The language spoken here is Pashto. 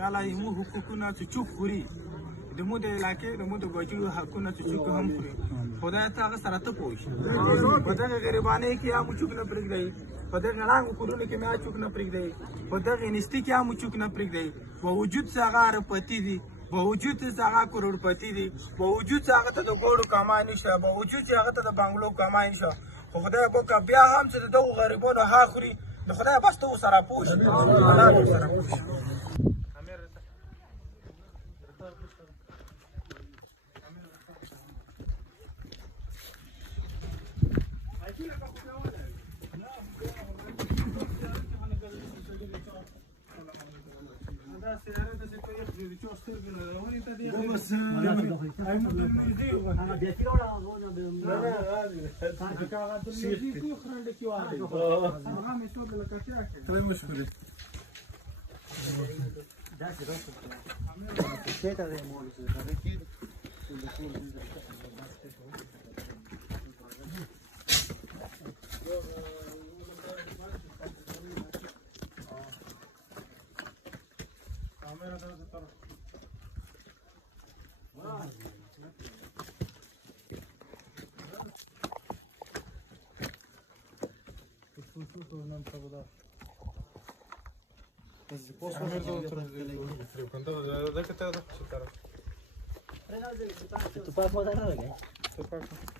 یالا زموږ حقوقونه چې چوک خوري د مو د علاقې د مو د بچیو حقونه چې چوک هم خوري خدای ته هغه سره ته پوه شي په دغه غریبانۍ کې یا مو چوک نه پرېږدئ په دغه ړنګو کورونو کې مې چوک نه پرېږدئ په دغه انسټي کې هم چوک نه پرېږدئ باوجود چې هغه اربپتي دي باوجود چې هغه کروڑپتی دي باوجود چې هغه ته د ګوړو کمای نشته باوجود چې هغه ته د بنګلو کمای نشته خو خدای وکړه بیا هم چې د دغو غریبانو ها خوري د خدای بس ته ورسره پوه شي الله دې ورسره پوه شي ¿Tu papá puede agarrar?